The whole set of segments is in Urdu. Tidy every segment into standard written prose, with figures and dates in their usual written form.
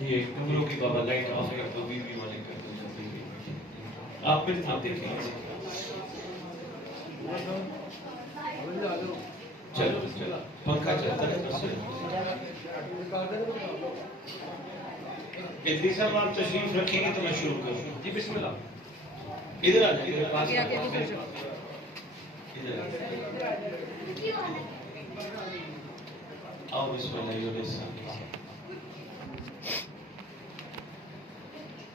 یہ ڈمروں کی بابا لائٹ آف کر دو، بیوی والے کر دو، آپ میرے ساتھ دیکھیں گے. چلو چلو پنکھا چلتا ہے. ادری صاحب آپ تشریف رکھیں گے تو میں شروع کروں. جی بسم اللہ. ادھر آ جائیں. ادھر پاس آؤ. بسم اللہ.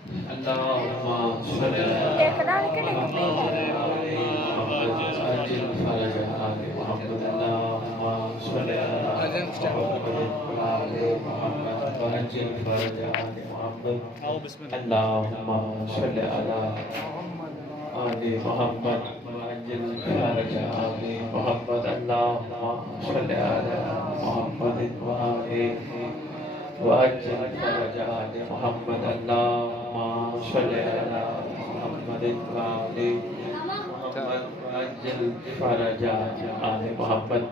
اللهم صل على محمد عاجل فرج آل محمد. اللهم صل على محمد عاجل فرج آل محمد. اللهم صل على آل محمد عاجل فرج آل محمد. اللهم صل على محمد وعجل فرج آل محمد. اللهم صل على محمد وعلى محمد وعجل فرج آل محمد.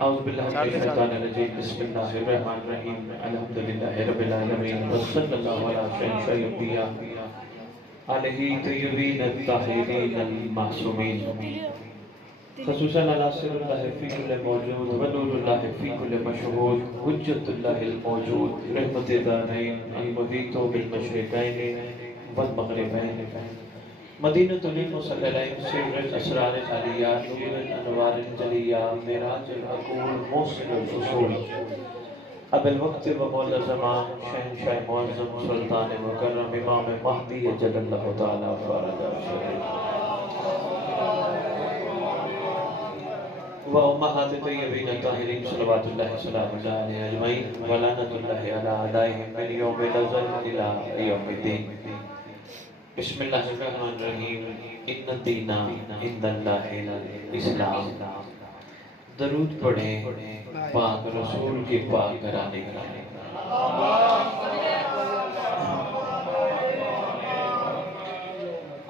اعوذ باللہ من الشیطان الرجیم. بسم اللہ الرحمن الرحیم. الحمد للہ رب العالمین وصلی اللہ علی سیدنا الانبیاء علیہ طیبین الطاہرین المعصومین. خصوصاً علی سر اللہ فی کل موجود ونور اللہ فی کل مشہود حجت اللہ الموجود رحمت دارین المحیط بالمشرقین والمغربین مدینۃ المصلی سر الاسرار علیہ نور الانوار الجلیہ معراج العقول موصل الفصول اب الوقت و مولا زمان شہنشاہ معظم سلطان مکرم امام مہدی جل اللہ تعالی فرج شریف وأمهات طيبين الطاهرين صلوات الله وسلامه عليهم أجمعين ولعنة الله على أعدائهم من يوم الأزل إلى يوم الدين. بسم الله الرحمن الرحيم. إن الدين عند الله الإسلام. درود پڑھیں پاک رسول کے پاک گھرانے کا.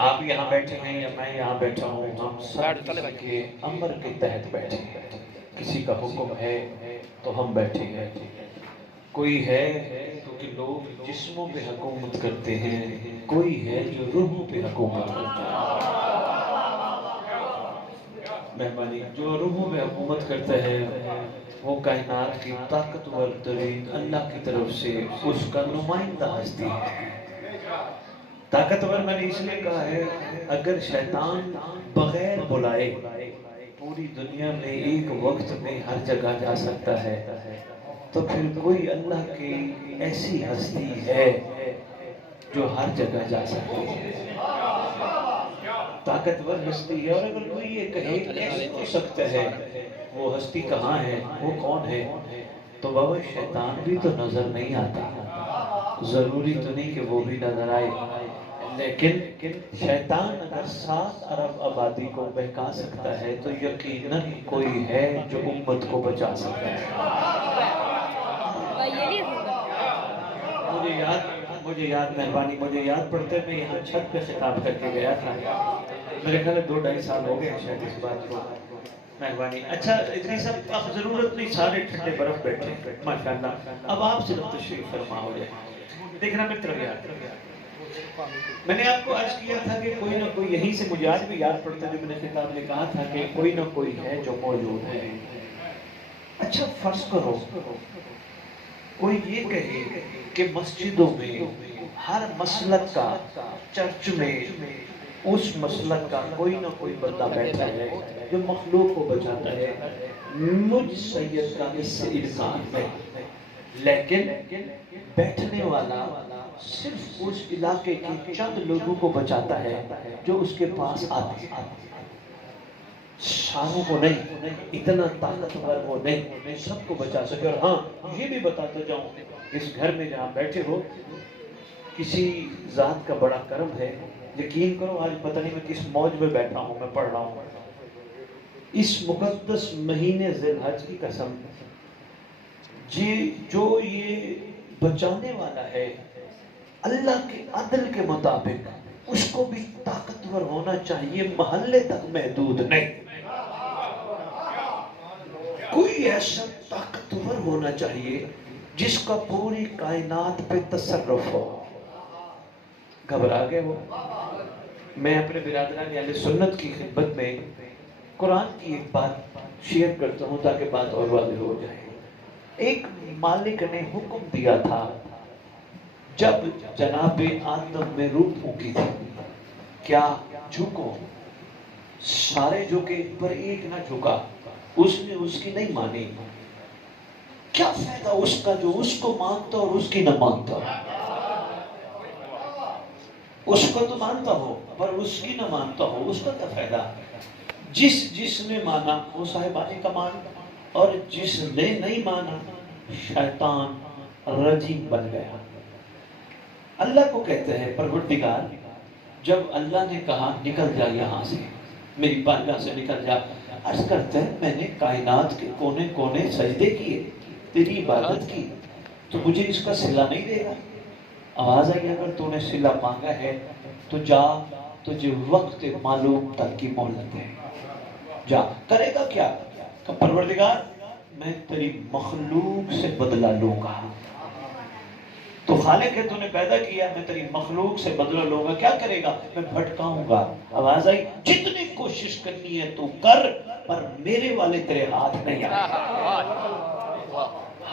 آپ یہاں بیٹھے ہیں یا میں یہاں بیٹھا ہوں، ہم سب کے امر کے تحت بیٹھے ہیں. کسی کا حکم ہے تو ہم بیٹھے ہیں. کوئی ہے کیونکہ لوگ جسموں پہ حکومت کرتے ہیں، کوئی ہے جو روحوں پہ حکومت کرتا ہے. مہربانی. جو روحوں پہ حکومت کرتا ہے وہ کائنات کی طاقتور ترین اللہ کی طرف سے اس کا نمائندہ ہستی ہے. طاقتور میں نے اس لیے کہا ہے اگر شیطان بغیر بلائے پوری دنیا میں ایک وقت میں ہر جگہ جا سکتا ہے تو پھر کوئی اللہ کی ایسی ہستی ہے جو ہر جگہ جا سکتی ہے. طاقتور ہستی ہے. اور اگر کوئی یہ کہے کیسے ہو سکتا ہے وہ ہستی کہاں ہے وہ کون ہے تو بابا شیطان بھی تو نظر نہیں آتا. ضروری تو نہیں کہ وہ بھی نظر آئے لیکن شیطان اگر 7 ارب آبادی کو بہکا سکتا ہے تو یقیناً کوئی ہے جو امت کو بچا سکتا ہے. مجھے یاد مہربانی مجھے یاد پڑتے میں یہاں چھت پہ خطاب کر کے گیا تھا. میرے خیال 2-2.5 سال ہو گئے شاید اس بات کو. مہربانی. اچھا ادری صاحب اب ضرورت نہیں سارے ٹھنڈے برف بیٹھے ماشاءاللہ. اب آپ صرف تشریف فرما ہو جائے. دیکھنا میری طرف یاد. میں نے آپ کو عرض کیا تھا کہ کوئی نہ کوئی یہیں سے مجھے آج بھی یاد پڑتا ہے جو میں نے خطاب میں کہا تھا کہ کوئی نہ کوئی ہے جو موجود ہے. اچھا فرض کرو کوئی یہ کہے کہ مسجدوں میں ہر مسلک کا چرچ میں اس مسلک کا کوئی نہ کوئی بندہ بیٹھا ہے جو مخلوق کو بچاتا ہے. مجھ سید کا اس سے انکار ہے لیکن بیٹھنے والا صرف اس علاقے کے چند لوگوں کو بچاتا ہے جو اس کے پاس آتے ہیں. ساروں کو نہیں. اتنا طاقتور وہ نہیں سب کو بچا سکے. اور ہاں یہ بھی بتاتا جاؤں اس گھر میں جہاں بیٹھے ہو کسی ذات کا بڑا کرم ہے. یقین کرو آج پتہ نہیں میں کس موج میں بیٹھا ہوں. میں پڑھ رہا ہوں اس مقدس مہینے ذی الحج کی قسم جو یہ بچانے والا ہے اللہ کے عدل کے مطابق اس کو بھی طاقتور ہونا چاہیے. محلے تک محدود نہیں. کوئی ایسا طاقتور ہونا چاہیے جس کا پوری کائنات پہ تصرف ہو. گھبرا گئے وہ. میں اپنے برادران اہل سنت کی خدمت میں قرآن کی ایک بات شیئر کرتا ہوں تاکہ بات اور واضح ہو جائے. ایک مالک نے حکم دیا تھا جب جناب آدم میں روح پھونکی تھی کیا جھکو, سارے جھکے پر ایک نہ جھکا. اس نے اس کی نہیں مانی. کیا فائدہ اس کا جو اس کو مانتا اور اس کی نہ مانتا. اس کو تو مانتا ہو پر اس کی نہ مانتا ہو, اس کا کیا فائدہ. جس نے مانا وہ صاحبانی کا مان, اور جس نے نہیں مانا شیطان رجیم بن گیا. اللہ کو کہتے ہیں پروردگار, جب اللہ نے کہا نکل جا یہاں سے, میری بارگاہ سے نکل جا, عرض کرتے ہیں میں نے کائنات کے کونے کونے سجدے کیے, تیری عبادت کی, تو مجھے اس کا صلہ نہیں دے گا. آواز آئی اگر تو نے صلہ مانگا ہے تو جا, تجھے وقت معلوم تک کی مہلت ہے, جا. کرے گا کیا کہ پروردگار میں تیری مخلوق سے بدلہ لوں گا. تو خالق ہے, تو نے پیدا کیا, میں تیری مخلوق سے بدلہ لوں گا. کیا کرے گا, میں بھٹکاؤں گا. آواز آئی جتنی کوشش کرنی ہے تو کر, پر میرے والے تیرے ہاتھ نہیں آتے.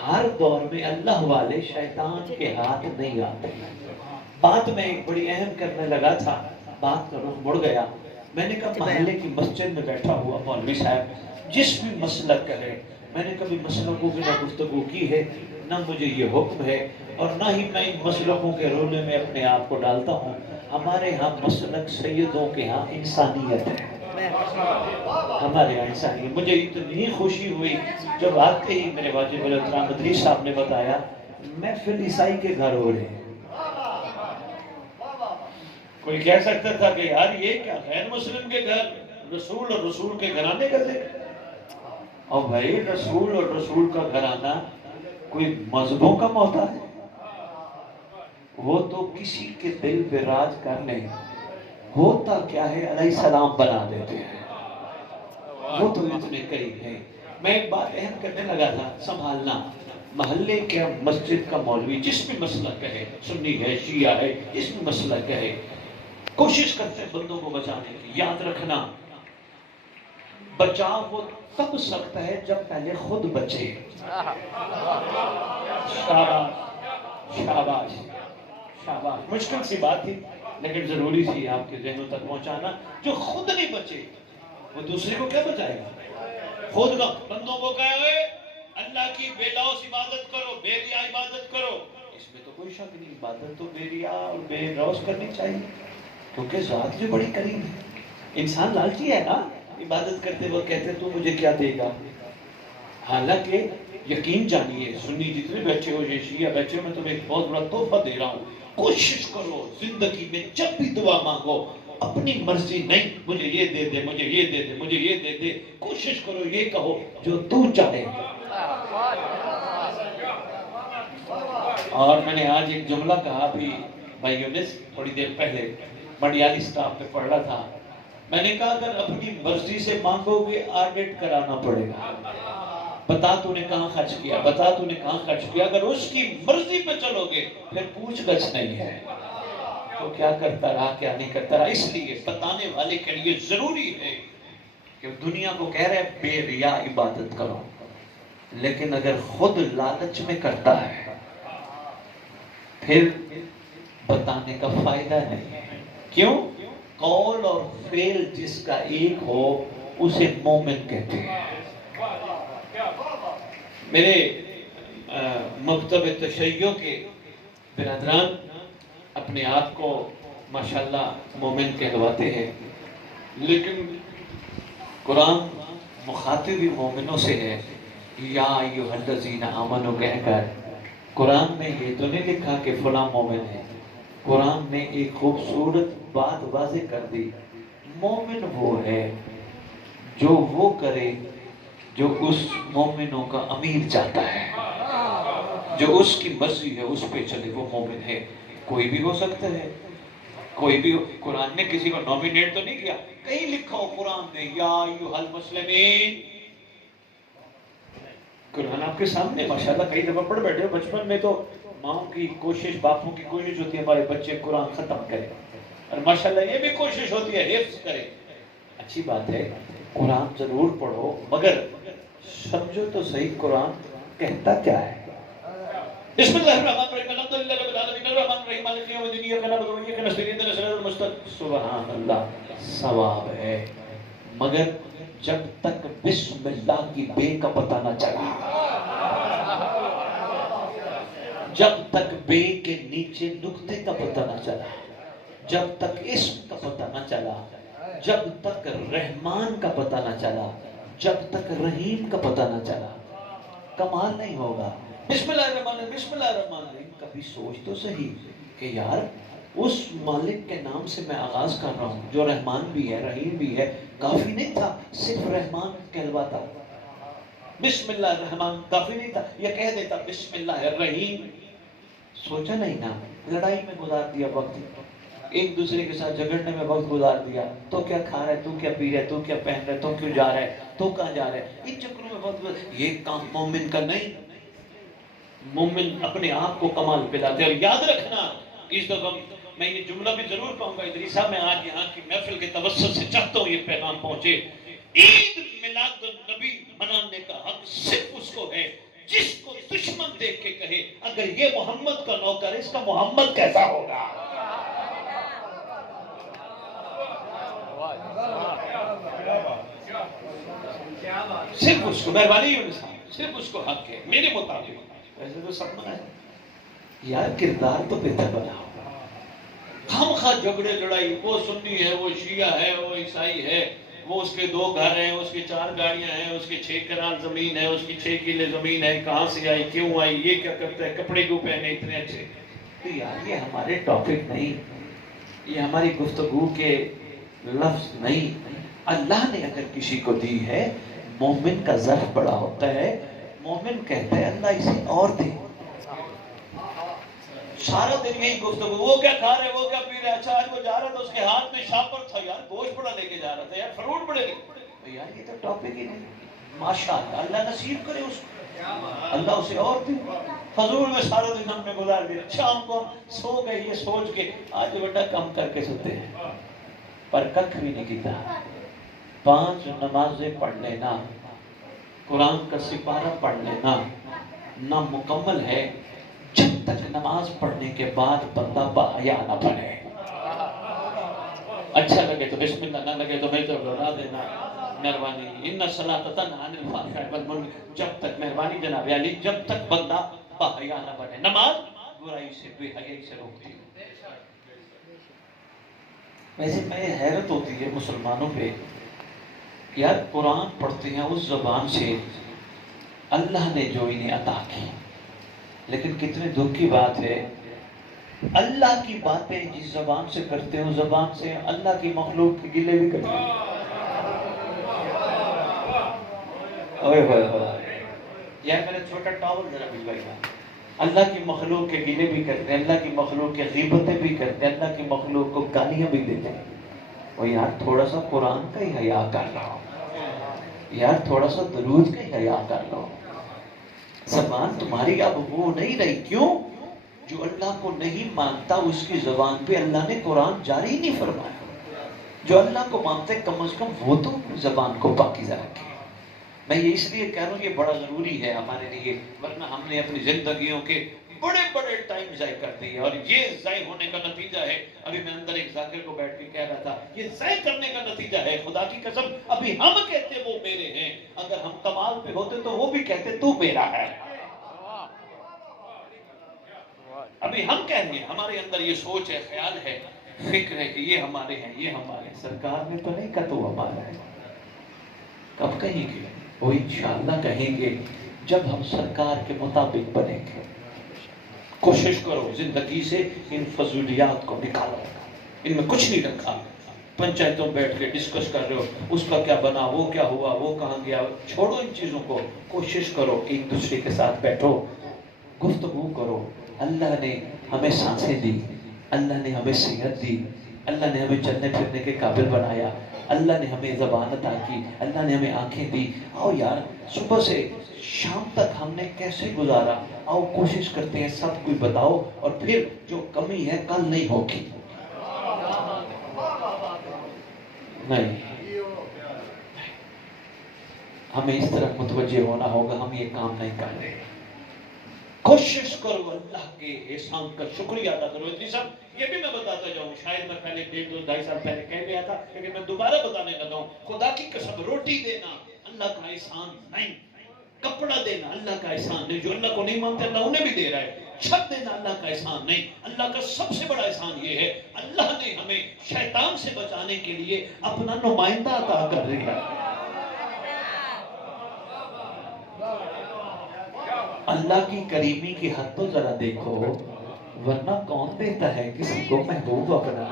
ہر دور میں اللہ والے شیطان کے ہاتھ نہیں آتے. بات میں ایک بڑی اہم کرنے لگا تھا, بات کا رخ مڑ گیا. میں نے کہا محلے کی مسجد میں بیٹھا ہوا مولوی صاحب جس بھی مسلک کا ہے, میں نے کبھی مسلکوں کی نہ گفتگو کی ہے نہ مجھے یہ حکم ہے, اور نہ ہی میں ان مسلکوں کے رولے میں اپنے آپ کو ڈالتا ہوں. ہمارے ہاں مسلک سیدوں کے ہاں انسانیت ہے, ہمارے یہاں انسانیت. مجھے اتنی خوشی ہوئی جب آتے ہی میرے واجب الاحترام مدری صاحب نے بتایا محفل عیسائی کے گھر ہو رہے ہیں. کوئی کہہ سکتا تھا کہ یار یہ کیا غیر مسلم کے گھر, رسول اور رسول کے گھرانے کا ذکر. اور بھائی رسول اور رسول کا گھرانہ کوئی مذہبوں کا محتاج ہے, وہ تو کسی کے دل پہ راج کر لیں, ہوتا کیا ہے علیہ السلام بنا دیتے ہیں. وہ تو اتنے قریب ہیں. میں ایک بات اہم کرنے لگا تھا, سنبھالنا. محلے کے مسجد کا مولوی جس بھی مسلک ہے, سنی ہے, شیعہ ہے, جس بھی مسلک ہے, کوشش کرتے ہیں بندوں کو بچانے کی. یاد رکھنا بچاؤ وہ تب سکتا ہے جب پہلے خود بچے. شاباش شاباش شاباش. مشکل سی بات تھی لیکن ضروری تھی آپ کے ذہنوں تک پہنچانا. جو خود نہیں بچے وہ دوسرے کو کیا بچائے گا. خود کا بندوں کو کہے اللہ کی بے لوث عبادت کرو, بے ریا عبادت کرو, اس میں تو کوئی شک نہیں. عبادت تو بے ریا اور بے لوث کرنی چاہیے کیونکہ ذات جو بڑی کریم ہے. انسان لالچی ہے نا, عبادت کرتے وہ کہتے تو مجھے کیا دے گا. حالانکہ یقین جانیے سنی جتنے بیٹھے ہو, یہ شیعہ بیٹھے ہو, میں تمہیں ایک بہت بڑا تحفہ دے رہا ہوں. کوشش کرو زندگی میں جب بھی دعا مانگو اپنی مرضی نہیں, مجھے یہ دے دے, مجھے یہ دے دے, مجھے یہ دے دے. کوشش کرو یہ کہو جو تو چاہے. اور میں نے آج ایک جملہ کہا بھی بھائیوں نے, تھوڑی دیر پہلے منڈیالی سٹاف پہ پڑھ رہا تھا. میں نے کہا اگر اپنی مرضی سے مانگو گے آڈٹ کرانا پڑے گا. بتا تو نے کہاں خرچ کیا, بتا تو نے کہاں خرچ کیا. اگر اس کی مرضی پہ چلو گے پھر پوچھ گچھ نہیں ہے تو کیا کرتا رہا کیا نہیں کرتا رہا. اس لیے بتانے والے کے لیے ضروری ہے کہ دنیا کو کہہ رہے بے ریا عبادت کرو, لیکن اگر خود لالچ میں کرتا ہے پھر بتانے کا فائدہ نہیں. کیوں؟ قول اور فعل جس کا ایک ہو اسے مومن کہتے ہیں. میرے مکتب تشیع کے برادران اپنے آپ کو ماشاءاللہ مومن کہلواتے ہیں, لیکن قرآن مخاطب بھی مومنوں سے ہے. یا ایھا الذین آمنوا کہہ کر قرآن میں یہ تو نہیں لکھا کہ فلاں مومن ہے. قرآن نے ایک خوبصورت بات واضح کر دی, مومن وہ ہے جو وہ کرے جو اس مومنوں کا امیر چاہتا ہے, جو اس کی مرضی ہے اس پہ چلے, وہ مومن ہے. کوئی بھی ہو سکتا ہے, کوئی بھی ہو. قرآن نے کسی کو نومینیٹ تو نہیں کیا. کہیں لکھا ہو قرآن نے یا ایھا المسلمین, قرآن آپ کے سامنے ماشاءاللہ کئی دفعہ پڑھ بیٹھے ہو. بچپن میں تو ماؤں کی کوشش، باپوں کی کوشش ہوتی ہے ہمارے بچے قرآن ختم کریں، اور ماشاءاللہ یہ بھی کوشش ہوتی ہے حفظ کریں. اچھی بات ہے، قرآن ضرور پڑھو، مگر سمجھو تو صحیح قرآن کہتا کیا ہے. بسم اللہ الرحمن الرحیم الحمد للہ رب العالمین الرحمن الرحیم مالک یوم الدین ایاک نعبد و ایاک نستعین اهدنا الصراط المستقیم. سبحان اللہ، ثواب ہے، مگر جب تک بسم اللہ کی بے کا پتہ نہ چلا، جب تک بے کے نیچے نقطے کا پتہ نہ چلا، جب تک اسم کا پتہ نہ چلا، جب تک رحمان کا پتہ نہ چلا، جب تک رحیم کا پتہ نہ چلا، کمال نہیں ہوگا. بسم اللہ الرحمن الرحیم، بسم اللہ الرحمن الرحیم. کبھی سوچ تو صحیح کہ یار اس مالک کے نام سے میں آغاز کر رہا ہوں جو رحمان بھی ہے رحیم بھی ہے. کافی نہیں تھا صرف رحمان کہلواتا، بسم اللہ الرحمن کافی نہیں تھا، یہ کہہ دیتا بسم اللہ الرحیم. سوچا نہیں نا، لڑائی میں گزار دیا وقت، ایک دوسرے کے ساتھ جھگڑنے میں وقت گزار دیا. تو کیا کھا رہا ہے، تو کیا پی رہا ہے، تو کیا پہن رہا ہے، تو کیوں جا رہا ہے، تو کہاں جا رہا ہے، ان چکروں میں وقت گزار. یہ کام مومن کا نہیں. مومن اپنے آپ کو کمال پہ لاتے. اور یاد رکھنا، اس دفعہ میں یہ جملہ بھی ضرور کہوں گا ادریس صاحب، میں آج یہاں کی محفل کے توسط سے چاہتا ہوں یہ پیغام پہنچے. عید میلاد النبی منانے کا حق صرف اس کو ہے جس کو دشمن دیکھ کے کہے اگر یہ محمد کا نوکر ہے اس کا محمد کیسا ہوگا. صرف اس کو، مہربانی صرف اس کو حق ہے میرے مطابق. ویسے تو سب منع ہے یار، کردار تو بہتر بناؤ. ہم خواہ جھگڑے لڑائی، وہ سنی ہے، وہ شیعہ ہے، وہ عیسائی ہے، وہ اس کے 2 گھر ہیں، اس کی 4 گاڑیاں ہیں، اس کی 6 کنال زمین ہے، اس کی 6 کلے زمین ہے، کہاں سے آئی، کیوں آئی، یہ کیا کرتا ہے، کپڑے کیوں پہنے اتنے اچھے. تو یار یہ ہمارے ٹاپک نہیں، یہ ہماری گفتگو کے لفظ نہیں. اللہ نے اگر کسی کو دی ہے، مومن کا ظرف بڑا ہوتا ہے. مومن کہتا ہے اللہ اسے اور دے. سارا دن یہی گفتگو، وہ کیا کھا رہے، وہ کیا پی رہے. اچھا آج وہ جا رہا تھا، اس کے ہاتھ میں شاپر تھا، یار گوشت بڑا لے کے جا رہا تھا، یار فروٹ بڑے لے کے. یار یہ تو ٹاپک ہی نہیں. ماشاءاللہ اللہ نصیب کرے اس کو، اللہ اسے اور دے. فضول میں سارا دن ہم نے گزار دیا. شام کو ہم سو گئے یہ سوچ کے آج بیٹا کم کر کے سوتے ہیں، پر ککھ بھی نہیں کیتا. 5 نمازیں پڑھ لینا، قرآن کا سپارہ پڑھ لینا نہ مکمل ہے جب تک نماز پڑھنے کے بعد بندہ باحیا نہ بنے. اچھا لگے تو بسم اللہ، نہ لگے تو میں تو بتا دینا. مہربانی، ان الصلاۃ تنہی عن الفحشاء والمنکر. جب تک، مہربانی جناب علی، جب تک بندہ باحیا نہ بنے. نماز برائی سے، بے حیائی سے روکتی ہے. ویسے میں حیرت ہوتی ہے مسلمانوں پہ، یار قرآن پڑھتے ہیں اس زبان سے اللہ نے جو انہیں عطا کی، لیکن کتنے دکھ کی بات ہے اللہ کی باتیں جس زبان سے کرتے ہیں اس زبان سے اللہ کی مخلوق کے گلے بھی کرتے ہیں. یار میرا چھوٹا ٹاول ذرا بھجوائیے. اللہ کی مخلوق کے گلے بھی کرتے ہیں، اللہ کی مخلوق کے غیبتیں بھی کرتے ہیں، اللہ کی مخلوق کو گالیاں بھی دیتے ہیں. اور یار تھوڑا سا قرآن کا ہی حیا کر رہا ہوں، یار تھوڑا سا درود کا ہی حیا کر لو. زبان تمہاری اب وہ نہیں رہی. کیوں؟ جو اللہ کو نہیں مانتا اس کی زبان پہ اللہ نے قرآن جاری نہیں فرمایا. جو اللہ کو مانتے کم از کم وہ تو زبان کو پاکیزہ رکھے. میں یہ اس لیے کہہ رہا ہوں یہ بڑا ضروری ہے ہمارے لیے، ورنہ ہم نے اپنی زندگیوں کے بڑے بڑے ٹائم ضائع کر دیے. اور یہ ضائع ہونے کا نتیجہ ہے، ابھی میں اندر ایک ذاکر کو بیٹھ کے کہہ رہا تھا، یہ ضائع کرنے کا نتیجہ ہے. خدا کی قسم ابھی ہم کہتے وہ میرے ہیں، اگر ہم کمال پہ ہوتے تو وہ بھی کہتے تو میرا ہے. ابھی ہم کہہ رہے ہیں، ہمارے اندر یہ سوچ ہے، خیال ہے، فکر ہے کہ یہ ہمارے ہیں، یہ ہمارے ہیں. سرکار نے تو نہیں کہا تو ہمارا ہے. کب کہیں گے؟ وہ انشاءاللہ کہیں گے جب ہم سرکار کے مطابق بنیں گے. کوشش کرو زندگی سے ان فضولیات کو نکالو، ان میں کچھ نہیں رکھا. پنچایتوں بیٹھ کے ڈسکس کر رہے ہو اس کا کیا بنا، وہ کیا ہوا، وہ کہاں گیا. چھوڑو ان چیزوں کو، کوشش کرو ایک دوسرے کے ساتھ بیٹھو، گفتگو کرو. اللہ نے ہمیں سانسیں دی، اللہ نے ہمیں صحت دی، اللہ نے ہمیں چلنے پھرنے کے قابل بنایا، اللہ نے ہمیں زبان عطا کی، اللہ نے ہمیں آنکھیں دی. آؤ یار صبح سے شام تک ہم نے کیسے گزارا، آؤ کوشش کرتے ہیں سب کوئی بتاؤ، اور پھر جو کمی ہے کل نہیں ہوگی. نہیں، ہمیں اس طرح متوجہ ہونا ہوگا، ہم یہ کام نہیں کر رہے. کوشش کرو اللہ کے احسان کا شکریہ ادا کرو. اتنی سب یہ بھی میں بتاتا جاؤں، شاید میں پہلے 1.5 سال پہلے کہہ گیا تھا، لیکن میں دوبارہ بتانے لگا ہوں. خدا کی قسم، روٹی دینا اللہ کا احسان نہیں، کپڑا دینا اللہ کا احسان نہیں. جو اللہ کو نہیں مانتے اللہ انہیں بھی دے رہا ہے. چھت دینا اللہ کا احسان نہیں. اللہ کا سب سے بڑا احسان یہ ہے، اللہ نے ہمیں شیطان سے بچانے کے لیے اپنا نمائندہ عطا کر دیا. اللہ کی کریمی کی حد تو ذرا دیکھو، ورنہ کون دیتا ہے کسی کو محبوب اپنا.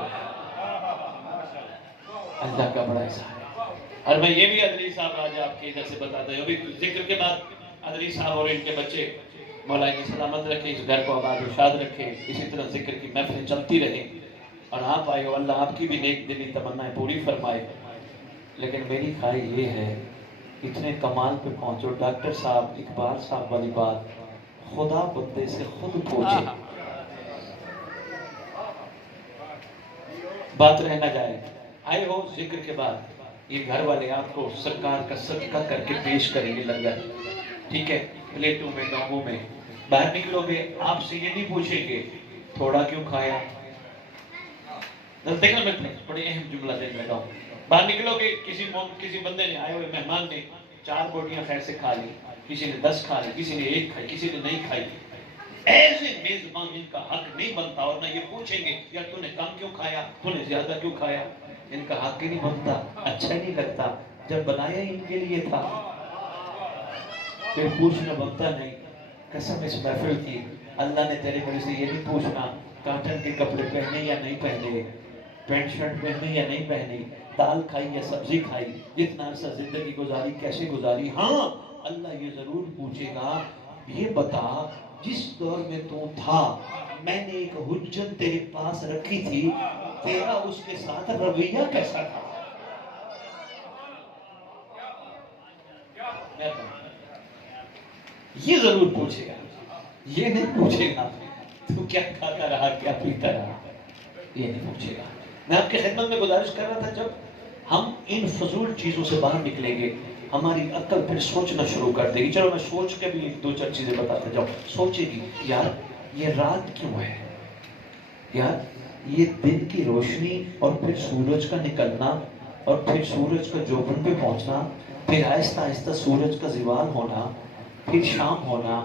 اللہ کا بڑا احسان ہے. اور میں یہ بھی ادری صاحب آج آپ کے ادھر سے بتاتا ہوں، ابھی ذکر کے بعد ادری صاحب اور ان کے بچے مولا کی سلامت رکھے، اس گھر کو آباد و شاد رکھے، اسی طرح ذکر کی محفلیں چلتی رہیں. اور آپ آئے ہو، اللہ آپ کی بھی نیک دلی تمنائیں پوری فرمائے. لیکن میری خواہش یہ ہے، اتنے کمال پہ پہنچو. ڈاکٹر صاحب اقبال صاحب والی بات، خدا بندے سے خود پوچھے، بات رہ نہ جائے. آئے ہو ذکر کے بعد، یہ گھر والے آپ کو سرکار کا صدقہ کر کے پیش کریں گے لنگر، ٹھیک ہے، پلیٹوں میں ڈوموں میں. باہر نکلو گے آپ سے یہ نہیں پوچھیں گے تھوڑا کیوں کھایا. دیکھنا میں بڑے اہم جملہ دینے لگا ہوں. باہر نکلو گے، کسی بندے نے، آئے ہوئے مہمان نے 4 بوٹیاں خیر سے کھا لی، کسی نے 10 کھا لی، کسی نے 1 کھائی، کسی نے نہیں کھائی. ایسے میزبان ان کا حق نہیں بنتا. اور نہ یہ پوچھیں گے یار تو نے کم کیوں کھایا، تو نے زیادہ کیوں کھایا. ان کا حق ہی نہیں بنتا، اچھا نہیں لگتا. جب بنایا ان کے لیے تھا پھر پوچھنا بنتا نہیں. قسم اس محفل کی، اللہ نے تیرے میرے سے یہ نہیں پوچھنا کاٹن کے کپڑے پہنے یا نہیں پہنے، پینٹ شرٹ پہنی یا نہیں پہنی، دال کھائی یا سبزی کھائی، اتنا عرصہ زندگی گزاری کیسے گزاری. ہاں اللہ یہ ضرور پوچھے گا، یہ بتا جس دور میں تو تھا میں نے ایک حجت تیرے پاس رکھی تھی، تیرا اس کے ساتھ رویہ کیسا تھا. یہ ضرور پوچھے گا. یہ نہیں پوچھے گا تو کیا کھاتا رہا کیا پیتا رہا، یہ نہیں پوچھے گا. میں آپ کی خدمت میں گزارش کر رہا تھا، جب ہم ان فضول چیزوں سے باہر نکلیں گے ہماری عقل پھر سوچنا شروع کر دے گی. چلو میں سوچ کے بھی 2-4 چیزیں بتاتا جاؤں. سوچے گی یار یہ رات کیوں ہے، یار یہ دن کی روشنی اور پھر سورج کا نکلنا اور پھر سورج کا جوبن پہ پہنچنا، پھر آہستہ آہستہ سورج کا زوال ہونا، پھر شام ہونا،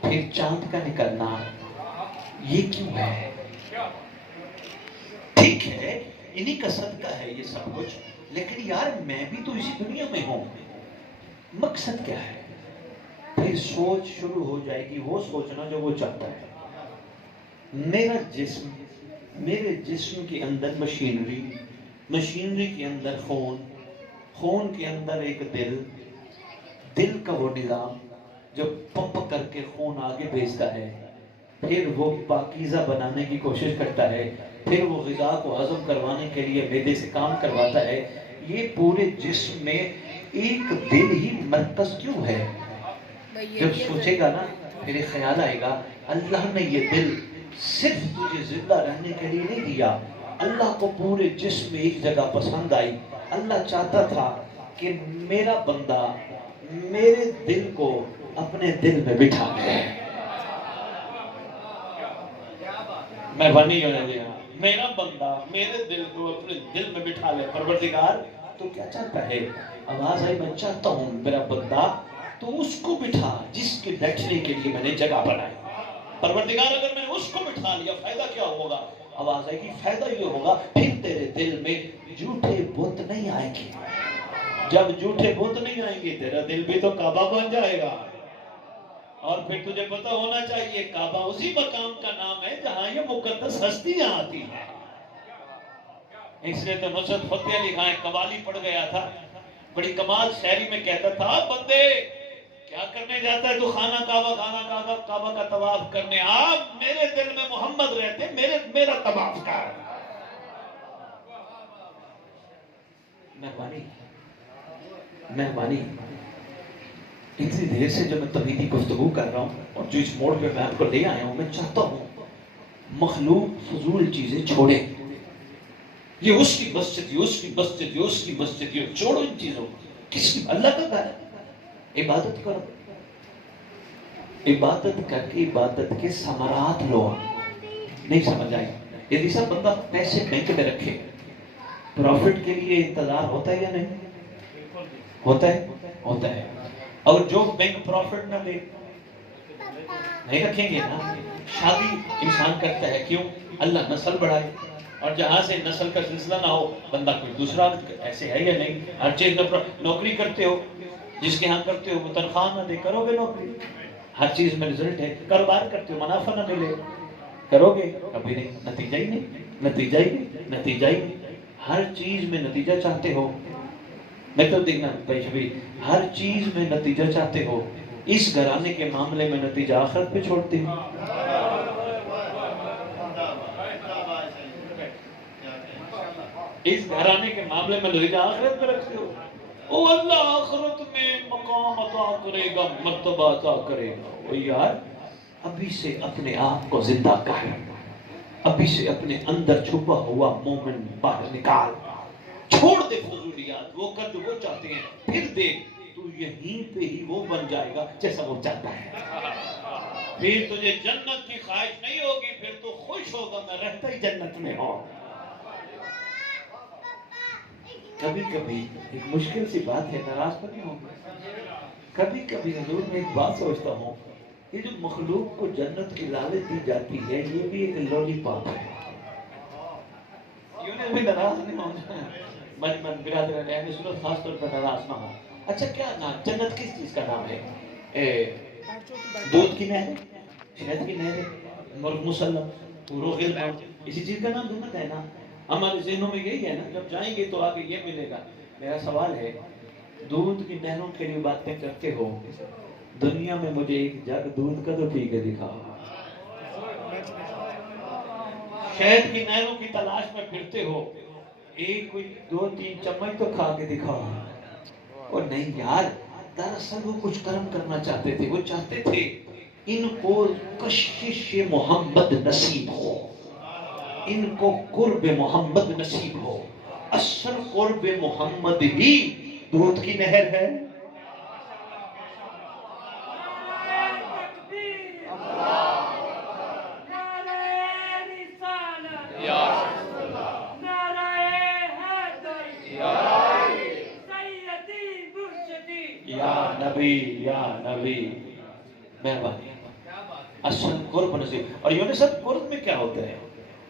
پھر چاند کا نکلنا، یہ کیوں ہے. ٹھیک ہے انہی کا صدقہ ہے یہ سب کچھ، لیکن یار میں بھی تو اسی دنیا میں ہوں، مقصد کیا ہے. پھر سوچ شروع ہو جائے گی، وہ سوچنا جو وہ چاہتا ہے. میرا جسم، میرے جسم کے اندر مشینری، مشینری کے اندر خون، خون کے اندر ایک دل، دل کا وہ نظام جو پمپ کر کے خون آگے بھیجتا ہے، پھر وہ پاکیزہ بنانے کی کوشش کرتا ہے، پھر وہ غذا کو ہضم کروانے کے لیے معدے سے کام کرواتا ہے. یہ پورے جسم میں ایک دل ہی مرکز کیوں ہے. جب سوچے گا نا پھر ایک خیال آئے گا، اللہ نے یہ دل صرف تجھے زندہ رہنے کے لیے نہیں دیا. اللہ کو پورے جسم میں ایک جگہ پسند آئی. اللہ چاہتا تھا کہ میرا بندہ میرے دل کو اپنے دل میں بٹھا لے. مہربانی ہونے دیا، میرا بندہ میرے دل کو اپنے دل میں بٹھا لے. پروردگار تو کیا چاہتا ہے؟ آواز آئی میں چاہتا ہوں میرا بندہ تو اس کو بٹھا جس کے بیٹھنے کے لیے میں نے جگہ بنائی. پروردگار اگر میں نے اس کو بٹھا لیا فائدہ کیا ہوگا؟ آواز آئے گی فائدہ یہ ہوگا پھر تیرے دل میں جھوٹے بت نہیں آئیں گے. جب جھوٹے بت نہیں آئیں گے تیرا دل بھی تو کعبہ بن جائے گا. اور پھر تجھے پتہ ہونا چاہیے کعبہ اسی مقام کا نام ہے جہاں یہ مقدس ہستیاں آتی ہیں. اس لیے تو نصرت فتح علی خان قوالی پڑھ گیا تھا، بڑی کمال شاعری میں کہتا تھا، بندے کیا کرنے جاتا ہے تو خانہ کعبہ کا طواف کرنے. آپ میرے دل میں محمد رہتے، میرا طواف کر. مہربانی اتنی دیر سے جو میں توحیدی گفتگو کر رہا ہوں اور جو اس موڑ پہ میں آپ کو لے آیا ہوں، میں چاہتا ہوں مخلوق فضول چیزیں چھوڑے. یہ اس کی مسجد، یہ اس کی مسجد، یہ اس کی مسجد، یہ چھوڑو ان چیزوں کو. کس کی؟ اللہ کا گھر ہے. عبادت کرو، عبادت کر کے عبادت کے ثمرات لو. نہیں سمجھ آئی؟ یدی سب بندہ پیسے بینک میں رکھے، پروفٹ کے لیے انتظار ہوتا ہے یا نہیں ہوتا ہے؟ ہوتا ہے. اور جو بینک پروفٹ نہ لے، نہیں رکھیں گے نا. شادی انسان کرتا ہے کیوں؟ اللہ نسل بڑھائے. اور جہاں سے نسل کا سلسلہ نہ ہو، بندہ کوئی دوسرا ایسے ہے یا نہیں؟ ہر چیز نوکری کرتے ہو، جس کے ہاں کرتے ہو وہ تنخواہ نہ دے، کرو گے نوکری؟ ہر چیز میں رزلٹ ہے. کاروبار کرتے ہو، منافع نہ ملے، کرو گے؟ کبھی نہیں. نتیجہ ہی نہیں، نتیجہ ہی نہیں، نتیجہ ہی نہیں. ہر چیز میں نتیجہ چاہتے ہو. میں تو دیکھنا بھائی، ہر چیز میں نتیجہ چاہتے ہو. اس گھرانے کے معاملے میں نتیجہ آخرت پہ چھوڑتے ہو. اس گھرانے کے معاملے میں نتیجہ آخرت پہ رکھتے ہو. او اللہ آخرت میں مقام عطا کرے گا، مرتبہ عطا کرے گا. او یار، ابھی سے اپنے آپ کو زندہ کر، ابھی سے اپنے اندر چھپا ہوا مومن باہر نکال. چھوڑ دے فضولیات، وہ کر جو وہ چاہتے ہیں. پھر دیکھ تو یہیں پہ ہی وہ بن جائے گا جیسا وہ چاہتا ہے. پھر تجھے جنت کی خواہش نہیں ہوگی، پھر تو خوش ہوگا میں رہتا ہی جنت میں ہوں. کبھی کبھی ایک مشکل سی بات ہے، ناراض پر نہیں ہوگا. کبھی کبھی حضور میں ایک بات سوچتا ہوں، یہ جو مخلوق کو جنت کی لالچ دی جاتی ہے، یہ بھی ایک لولی پاپ ہے. کیوں نہیں؟ ناراض نہیں ہونا. من برادر اہل سنت خاص طور پر ناراض نہ ہو. اچھا کیا نام؟ جنت کس چیز کا نام ہے؟ دودھ کی نہر، شہد کی نہر، مرغ مسلم، روغل، اسی چیز کا نام جنت ہے نا. ہمارے ذہنوں میں یہی ہے نا. جب جائیں گے تو آگے یہ ملے گا. میرا سوال ہے، دودھ کی نہروں کے لیے باتیں کرتے ہو، دنیا میں مجھے ایک جگ دودھ کا تو پی کے دکھاؤ. شہد کی نہروں کی تلاش میں پھرتے ہو، ایک کوئی 2-3 چمچ تو کھا کے دکھاؤ. اور نہیں یار، دراصل وہ کچھ کرم کرنا چاہتے تھے. وہ چاہتے تھے ان کو کشش محمد نصیب ہو، ان کو قرب محمد نصیب ہو. اصل قرب محمد ہی دودھ کی نہر ہے. یا نبی، یا نبی، مہربانی. اصل قرب نصیب. اور یہ سب قرب میں کیا ہوتا ہے؟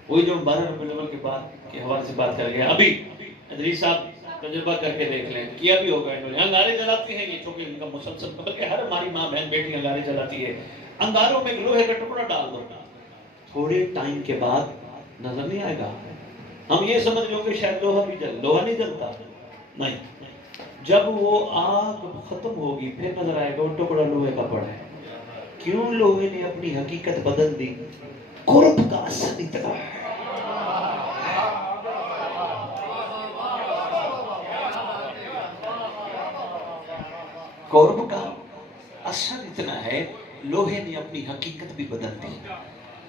وہی جو 12 ربیع الاول کے بعد کے حوالے سے بات کر گیا. ابھی ادریس صاحب تجربہ کر کے دیکھ لیں، کیا بھی ہوگا. انہوں نے انگارے جلاتے ہیں یہ، چونکہ ان کا مسلسل، بلکہ ہر ہماری ماں بہن بیٹی انگارے جلاتی ہے. انگاروں میں لوہے کا ٹکڑا ڈال دو، تھوڑے ٹائم کے بعد نظر نہیں آئے گا. ہم یہ سمجھ لو کہ شاید لوہا بھی لوہا نہیں جلتا. نہیں، جب وہ آگ ختم ہوگی پھر نظر آئے گا وہ ٹکڑا لوہے کا پڑا ہے. کیوں؟ لوہے نے اپنی حقیقت بدل دی. قرب کا اثر اتنا ہے. قرب کا اثر اتنا ہے، لوہے نے اپنی حقیقت بھی بدل دی.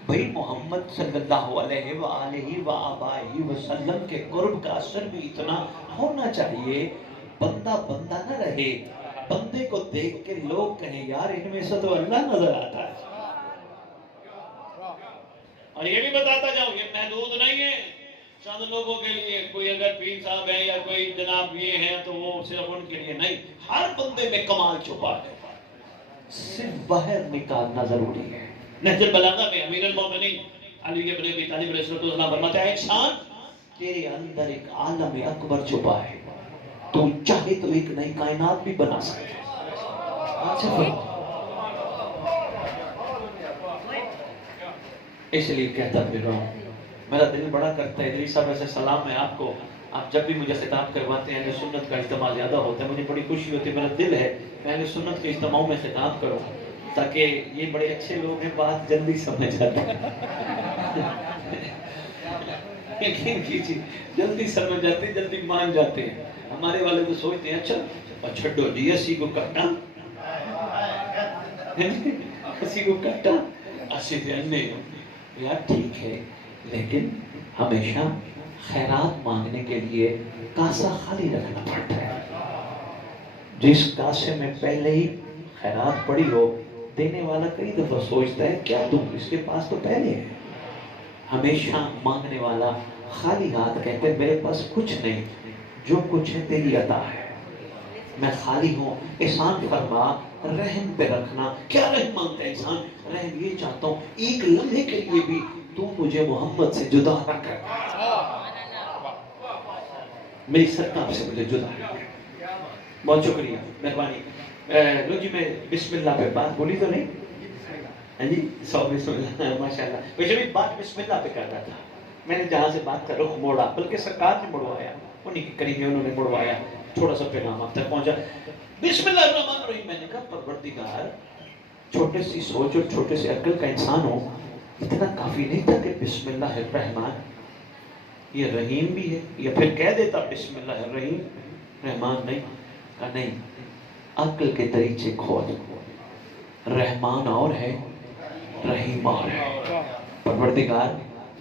بھئی محمد صلی اللہ علیہ وآلہ وآبائہ وسلم کے قرب کا اثر بھی اتنا ہونا چاہیے. بندہ بندہ نہ رہے، بندے کو دیکھ کے لوگ کہیں یار ان میں سے تو اللہ نظر آتا ہے. اور یہ بھی بتاتا جاؤں، یہ محدود نہیں ہے چند لوگوں کے لیے. کوئی اگر پیر صاحب ہے یا کوئی جناب یہ ہیں تو وہ صرف ان کے لیے نہیں. ہر بندے میں کمال چھپا ہے، صرف باہر نکالنا ضروری ہے. نہج البلاغہ میں امیر المومنین علی ابن ابی طالب علیہ السلام فرماتے ہیں، ایک شان تیرے اندر ایک عالم اکبر چھپا ہے، تو چاہے تو ایک نئی کائنات بھی بنا سکتے. اس لیے کہتا پھر رہا ہوں، میرا دل بڑا کرتا ہے. ادریس صاحب ایسے سلام ہے آپ کو. آپ جب بھی مجھے خطاب کرواتے ہیں اہل سنت کا اجتماع زیادہ ہوتا ہے، مجھے بڑی خوشی ہوتی ہے. میرا دل ہے میں اہل سنت کے اجتماعوں میں خطاب کروں، تاکہ یہ بڑے اچھے لوگ ہیں، بات جلدی سمجھ جاتے ہیں. یقین کیجیے جلدی سمجھ جاتے ہیں، جلدی مان جاتے ہیں. ہمارے والے تو سوچتے ہیں اچھا اور چھڈو جی اسی کو کٹنا اسی کو کٹا اسی دن یار ٹھیک ہے، لیکن ہمیشہ خیرات مانگنے کے لیے کاسا خالی رکھنا پڑتا ہے۔ جس کاسے میں پہلے ہی خیرات پڑی ہو، دینے والا کئی دفعہ سوچتا ہے کیا دوں، اس کے پاس تو پہلے ہے۔ ہمیشہ مانگنے والا خالی ہاتھ کہتے ہیں میرے پاس کچھ نہیں، جو کچھ ہے تیری عطا ہے، میں خالی ہوں، احسان فرما، رحم پہ رکھنا۔ کیا رحم مانگتا ہے انسان؟ رحم یہ چاہتا ہوں ایک لمحے کے لیے بھی تو مجھے محمد سے جدا نہ کر، میری سرکار سے مجھے جدا نہ کر۔ بہت شکریہ، مہربانی۔ لو جی، میں بسم اللہ پہ بات بولی تو نہیں؟ ہاں جی، سو بسم اللہ، ماشاءاللہ۔ ویسے بھی بات بسم اللہ پہ کر رہا تھا، میں نے جہاں سے بات کا رخ موڑا، بلکہ سرکار نے مڑوایا، انہیں کے قریبی انہوں نے مڑوایا، تھوڑا سا پیغام آپ تک پہنچا۔ بسم اللہ الرحمن الرحیم، میں نے کہا پروردگار، چھوٹے سی سوچ اور چھوٹے سے عقل کا انسان ہو، اتنا کافی نہیں تھا کہ بسم اللہ الرحمن، یہ رحیم بھی ہے، یا پھر کہہ دیتا بسم اللہ الرحیم، رحمان نہیں؟ کہا نہیں، عقل کے دریچے کھول، رحمان اور ہے، رحیم اور ہے۔ پروردگار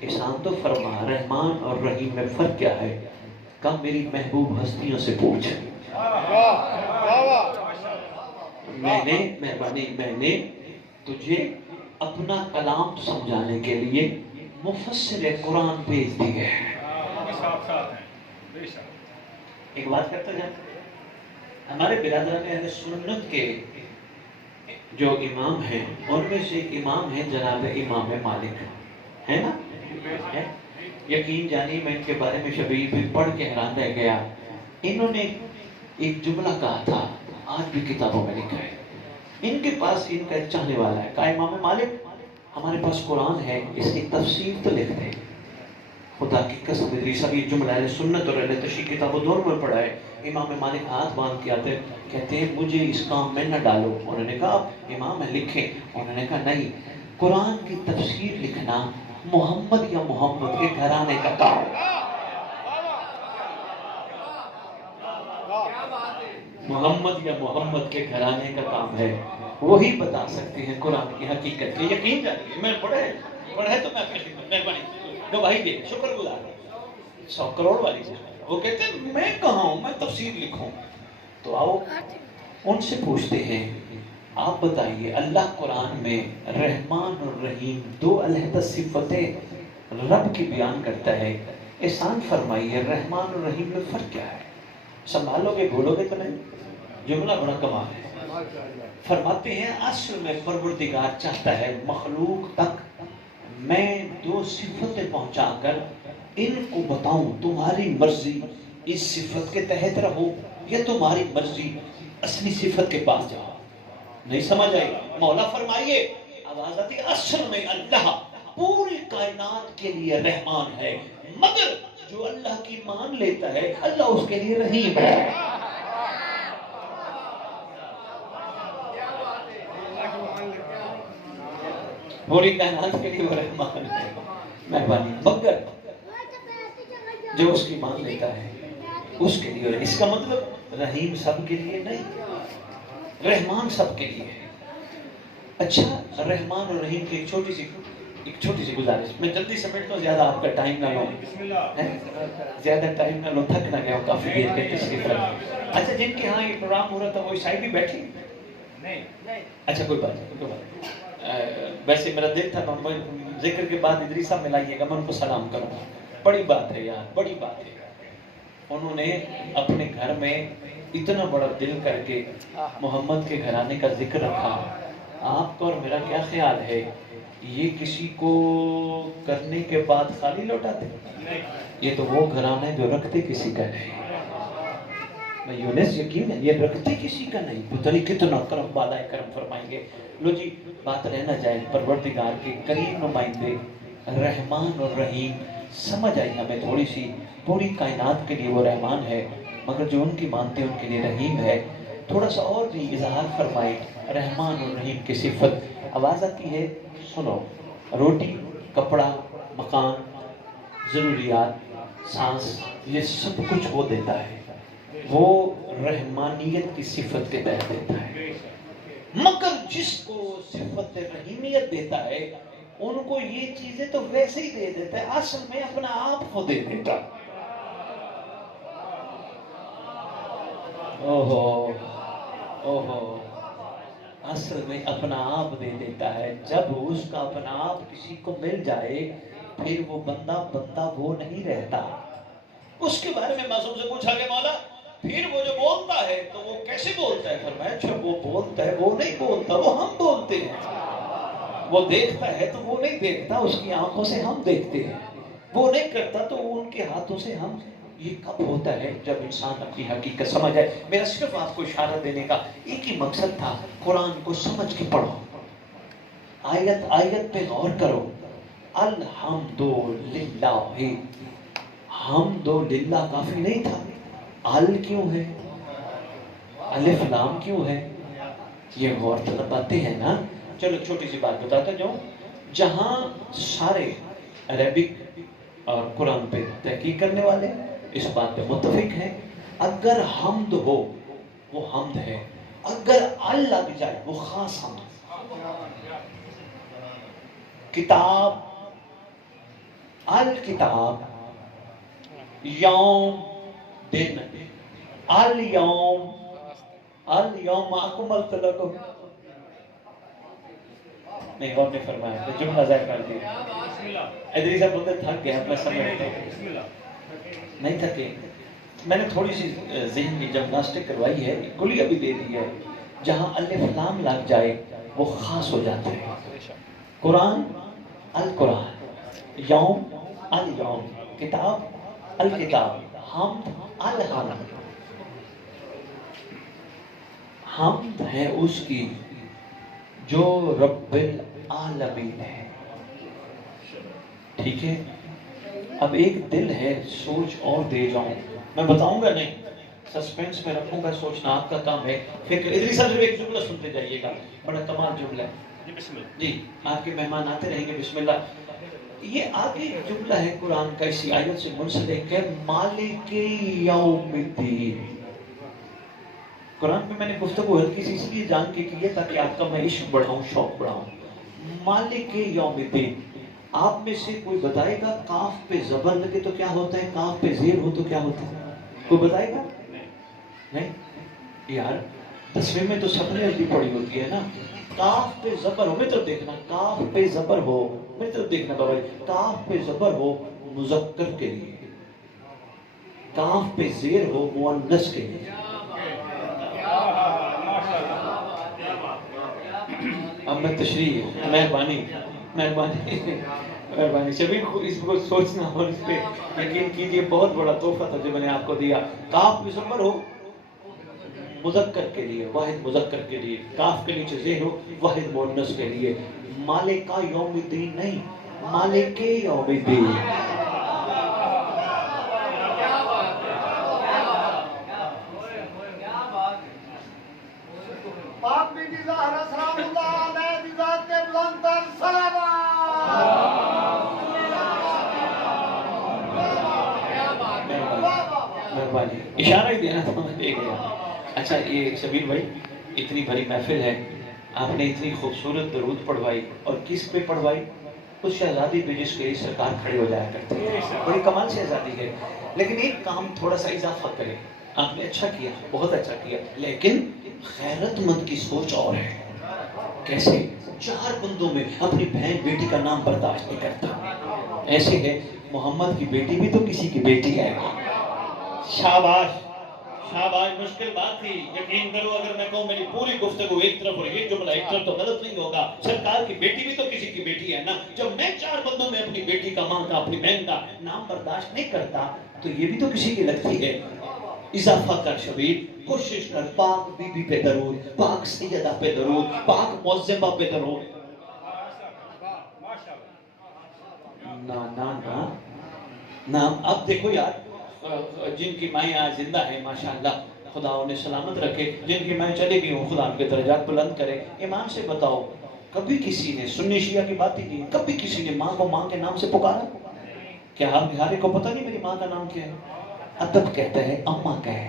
احسان تو فرما، رحمان اور رحیم میں فرق کیا ہے؟ کہا میری محبوب ہستیوں سے پوچھ۔ میں نے تجھے اپنا کلام سمجھانے کے لیے مفسر قرآن بھیج دیے ہیں۔ ایک بات کرتا جاتا، ہمارے برادران اہل سنت کے جو امام ہیں ان میں سے ایک امام ہیں جناب امام مالک، ہے نا؟ یقین جانی میں ان کے بارے میں شبیر بھی پڑھ کے حیران رہ گیا۔ انہوں نے ایک جملہ کہا تھا، آج بھی کتابوں میں لکھا ہے، ان کے پاس ان کا ایک چاہنے والا ہے، کہا امام مالک ہمارے پاس قرآن ہے، اس کی تفسیر تو لکھ دیں۔ خدا کی قسم ادریس ابھی جملہ اہل سنت اور اہل تشریح کتابوں دونوں میں پڑھا ہے۔ امام مالک ہاتھ باندھ کے آتے کہتے ہیں مجھے اس کام میں نہ ڈالو۔ انہوں نے کہا امام لکھیں، انہوں نے کہا نہیں، قرآن کی تفسیر لکھنا محمد یا محمد کے گھرانے کا کام، محمد یا محمد کے گھرانے کا کام ہے، وہی بتا سکتے ہیں قرآن کی حقیقت کے۔ یقین جانیے میں پڑھے تو میں اپنی خدمت، مہربانی گواہی دے، شکر گزار 100 کروڑ والی سے۔ وہ کہتے ہیں میں کہاں ہوں، میں تفسیر لکھوں۔ تو آؤ ان سے پوچھتے ہیں، آپ بتائیے اللہ قرآن میں رحمان اور رحیم دو علیحدہ صفتیں رب کی بیان کرتا ہے، احسان فرمائیے رحمان اور رحیم میں فرق کیا ہے؟ سنبھالو گے، بھولو گے تو نہیں؟ جملہ بڑا کمال ہے۔ فرماتے ہیں اصل میں پروردگار چاہتا ہے مخلوق تک میں دو صفتیں پہنچا کر ان کو بتاؤں تمہاری مرضی اس صفت کے تحت رہو یا تمہاری مرضی اصلی صفت کے پاس جاؤ۔ نہیں سمجھ آئی؟ مولا فرمائیے، آواز آتی ہے اصل میں اللہ پوری کائنات کے لیے رحمان ہے، مگر جو اللہ کی مان لیتا ہے اللہ اس کے لیے رحیم ہے۔ پوری کائنات کے لیے وہ رحمان ہے، مہربانی، مگر جو اس کی مان لیتا ہے اس کے لیے۔ اس کا مطلب رحیم سب کے لیے نہیں، رحمان سب کے لیے ہے۔ اچھا، رحمان اور رحیم کی ایک چھوٹی سی گزارش، میں جلدی سمیٹتا ہوں، زیادہ آپ کا ٹائم نہ لوں، زیادہ ٹائم نہ لوں، تھک نہ گیا ہوں کافی دیر کے تشریف رکھیں۔ اچھا، جن کے ہاں یہ پروگرام ہو رہا تھا وہ شاید بھی بیٹھی نہیں؟ اچھا کوئی بات نہیں۔ ویسے میرا دل تھا میں ذکر کے بعد ادریس صاحب ملائیے گا، میں ان کو سلام کروں گا۔ بڑی بات ہے یار، بڑی بات ہے۔ انہوں نے اپنے گھر میں اتنا بڑا دل کر کے محمد کے گھرانے کا ذکر رکھا۔ آپ کا اور میرا کیا خیال ہے، یہ کسی کو کرنے کے بعد خالی لوٹاتے؟ یہ تو وہ گھرانا ہے جو رکھتے کسی کا نہیں۔ میں یونس یقین ہے یہ رکھتے کسی کا نہیں، پتہ نہیں کتنا کرم بالائے کرم فرمائیں گے۔ لو جی، بات رہنا جائے پروردگار کے قریب نمائندے رحمان اور رحیم، سمجھ آئی ہمیں تھوڑی سی، پوری کائنات کے لیے وہ رحمان ہے مگر جو ان کی مانتے ان کے لیے رحیم ہے۔ تھوڑا سا اور بھی اظہار فرمائے رحمان اور رحیم کی صفت۔ آواز آتی ہے، سنو، روٹی، کپڑا، مکان، ضروریات، سانس، یہ سب کچھ وہ دیتا ہے، وہ رحمانیت کی صفت کے تحت دیتا ہے، مگر جس کو صفت رحیمیت دیتا ہے ان کو یہ چیزیں تو ویسے ہی دے دیتا ہے، اصل میں اپنا آپ کو دے دیتا۔ اوہو اوہو، اصل میں اپنا آپ دے دیتا ہے۔ جب اس کا اپنا آپ کسی کو مل جائے پھر وہ بندہ وہ نہیں رہتا۔ اس کے بارے میں معصوم سے پوچھا کہ مولا پھر وہ جو بولتا ہے تو وہ کیسے بولتا ہے؟ فرمایا جب وہ بولتا ہے وہ نہیں بولتا، وہ ہم بولتے ہیں۔ وہ دیکھتا ہے تو وہ نہیں دیکھتا، اس کی آنکھوں سے ہم دیکھتے ہیں۔ وہ نہیں کرتا تو ان کے ہاتھوں سے ہم۔ یہ کب ہوتا ہے؟ جب انسان اپنی حقیقت سمجھ جائے۔ میرا صرف آپ کو اشارہ دینے کا ایک ہی مقصد تھا، قرآن کو سمجھ کے پڑھو، آیت آیت پہ غور کرو۔ الحمدللہ، حمدللہ کافی نہیں تھا، ال کیوں ہے، الف لام کیوں ہے؟ یہ غور طلب باتیں ہیں نا۔ چلو چھوٹی سی بات بتاتا جاؤں، جہاں سارے عربک اور قرآن پہ تحقیق کرنے والے اس بات پہ متفق ہیں، اگر حمد ہو وہ حمد ہے، اگر ال لگ جائے وہ خاص حمد۔ کتاب، الکتاب، یوم دن، الیوم، الیوم اکملت لکم، نہیں اور نہیں فرمایا، تو جملہ ظاہر کر دیا۔ ادری صاحب بولتے تھک گیا، میں سمجھتا ہوں نہیں تھکے، میں نے تھوڑی سی ذہن کی جمناسٹک کروائی ہے، کلیہ بھی دے دی ہے۔ جہاں الف لام لگ جائے وہ خاص ہو جاتے ہیں۔ قرآن، القرآن، یوم، الیوم، کتاب، الکتاب، حمد، الحمد۔ حمد ہے اس کی جو رب العالمین ہے، ٹھیک ہے؟ اب ایک دل ہے، سوچ اور دے جاؤں، میں بتاؤں گا نہیں، سسپینس میں رکھوں گا، سوچنا آپ کا کام ہے۔ فکر ادری صاحب ایک جملہ سنتے جائیے گا، بڑا کمال جملہ ہے جی، آپ کے مہمان آتے رہیں گے، بسم اللہ۔ یہ آگے جملہ ہے قرآن کا، اسی آیت سے منسلک ہے، مالک یوم الدین۔ قرآن میں نے گفتگو ہلکی سی اس لیے جان کے کی ہے تاکہ آپ کا میں عشق بڑھاؤں، شوق بڑھاؤں۔ مالک یوم الدین، آپ میں سے کوئی بتائے گا کاف پہ زبر لگے تو کیا ہوتا ہے، کاف پہ زیر ہو تو کیا ہوتا ہے؟ کوئی بتائے گا؟ نہیں یار، 10ویں میں تو سب نے عربی پڑھی ہوتی ہے نا۔ کاف پہ زبر ہو، میں تو دیکھنا، کاف پہ زبر ہو، میں تو دیکھنا بابا، کاف پہ زبر ہو مذکر کے لیے، کاف پہ زیر ہو مؤنث کے لیے۔ اب میں تشریح، مہربانی مہربانی مہربانی، شبیر اس کو سوچنا اور اس پہ یقین کیجئے، بہت بڑا تحفہ تھا جو میں نے آپ کو دیا۔ کاف پہ زبر ہو مذکر کے لیے، واحد مذکر کے لیے، کاف کے نیچے زیر ہو واحد مؤنث کے لیے۔ مالک یوم الدین نہیں، مالک یوم الدین۔ پاک بیٹی زہرا سلام اللہ علیہ دی ذات کے بلند تر سلام۔ مہربانی، اشارہ ہی دینا تھا، میں دے گیا۔ اچھا یہ شبیر بھائی، اتنی بڑی محفل ہے، آپ نے اتنی خوبصورت درود پڑھوائی، اور کس پہ پڑھوائی؟ اس شہزادی پہ جس کے لیے سرکار کھڑے ہو جایا کرتے ہیں۔ بڑی کمال شہزادی ہے، لیکن ایک کام تھوڑا سا اضافہ کریں، آپ نے اچھا کیا، بہت اچھا کیا، لیکن غیرت مند کی سوچ اور ہے۔ کیسے؟ 4 بندوں میں اپنی بہن بیٹی کا نام برداشت نہیں کرتا۔ ایسے ہے، محمد کی بیٹی بھی تو کسی کی بیٹی ہے۔ شاباش شاباش، مشکل بات تھی، یقین کرو اگر میں کہوں میری پوری گفتگو ایک طرف اور یہ جملہ ایک طرف تو غلط نہیں ہوگا۔ سرکار کی بیٹی بھی تو کسی کی بیٹی ہے نا۔ جب میں 4 بندوں میں اپنی بیٹی کا، ماں کا، اپنی بہن کا نام برداشت نہیں کرتا تو یہ بھی تو کسی کی لگتی ہے۔ اضافہ کر شبیر، کوشش کر، پاک بی بی پہ درود، پاک سیدہ پہ درود، پاک معظمہ پہ درود۔ نا نا نا نا، اب دیکھو یار، جن کی مائیں آج زندہ ہیں ماشاءاللہ، خدا انہیں سلامت رکھے، جن کی مائیں چلے گئی ہوں خدا ان کے درجات بلند کرے۔ ایمان سے بتاؤ، کبھی کسی نے، سنی شیعہ کی بات ہی نہیں، کبھی کسی نے ماں کو ماں کے نام سے پکارا؟ کیا ہم بہارے کو پتہ نہیں میری ماں کا نام کیا ہے؟ ادب کہتا ہے اماں کہے،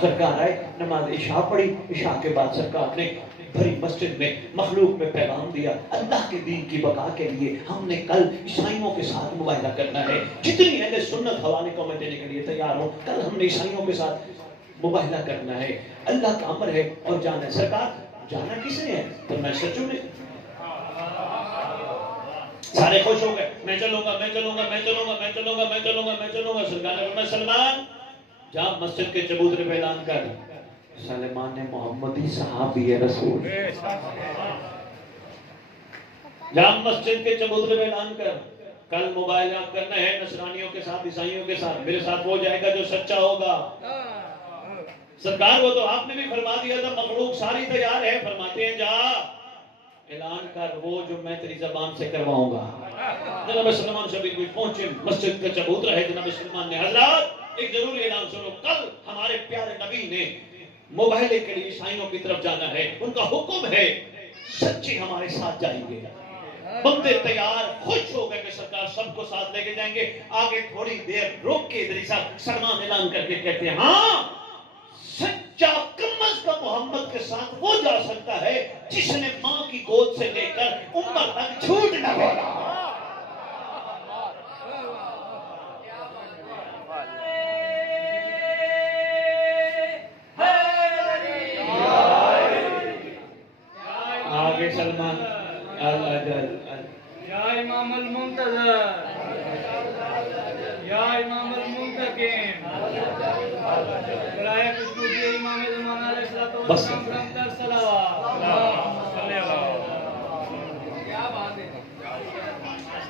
سرکار آئے, نماز عشاء پڑھی, عشاء کے بعد سرکار نے بھری مسجد میں مخلوق میں پیغام دیا, اللہ کے دین کی بقا کے لیے ہم نے کل عیسائیوں کے ساتھ مباہلہ کرنا ہے. جتنی اہل سنت حوالے کو میں دینے کے لیے تیار ہوں, کل ہم نے عیسائیوں کے ساتھ مباہلہ کرنا ہے. اللہ کا امر ہے اور جانا ہے. سرکار جانا کس نے ہے؟ تو میں سچوں نے. سارے خوش ہو گئے, میں چلوں گا, میں چلوں گا, میں چلوں گا, میں چلوں گا, میں چلوں گا, میں چلوں گا. سرکار نے فرمایا سلمان جا مسجد کے چبوترے پہ اعلان کر. سلمان نے محمدی صحابی رسول, جا مسجد کے چبوترے پہ اعلان کر, کل مباہلہ کرنا ہے نصرانیوں کے ساتھ, عیسائیوں کے ساتھ. میرے ساتھ وہ جائے گا جو سچا ہوگا. سرکار وہ تو آپ نے بھی فرما دیا تھا, مخلوق ساری تیار ہے. فرماتے ہیں جا اعلان کر وہ جو میں تیری زبان سے کرواؤں گا. جناب سلمان سے بھی کوئی پہنچے, مسجد کا چبوترا ہے. جناب سلمان نے حضرات ایک ضروری اعلان سنو, کل ہمارے پیارے نبی نے مباہلے کے لیے عیسائیوں کی طرف جانا ہے, ان کا حکم ہے سچے ہمارے ساتھ جائیں گے. بندے تیار, خوش ہو گئے کہ سرکار سب کو ساتھ لے کے جائیں گے. آگے تھوڑی دیر روک کے ادھر صاحب سلمان اعلان کر کے کہتے ہیں ہاں سچا کم از کم محمد کے ساتھ وہ جا سکتا ہے جس نے ماں کی گود سے لے کر عمر تک جھوٹ نہ بولا. آگے سلمان یا امام المنتظر, یا امام المنتقم, برائے خوشبو دیے امام زمان علیہ السلام والسلام در صلوات.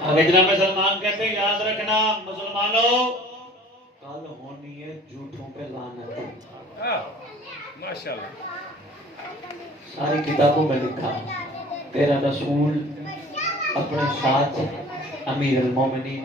آگے جناب سلمان کہتے ہیں یاد رکھنا مسلمانوں, کل ہونی ہے جھوٹوں پہ لعنت. ماشاءاللہ ساری کتابوں میں لکھا تیرا رسول اپنے ساتھ امیر المومنین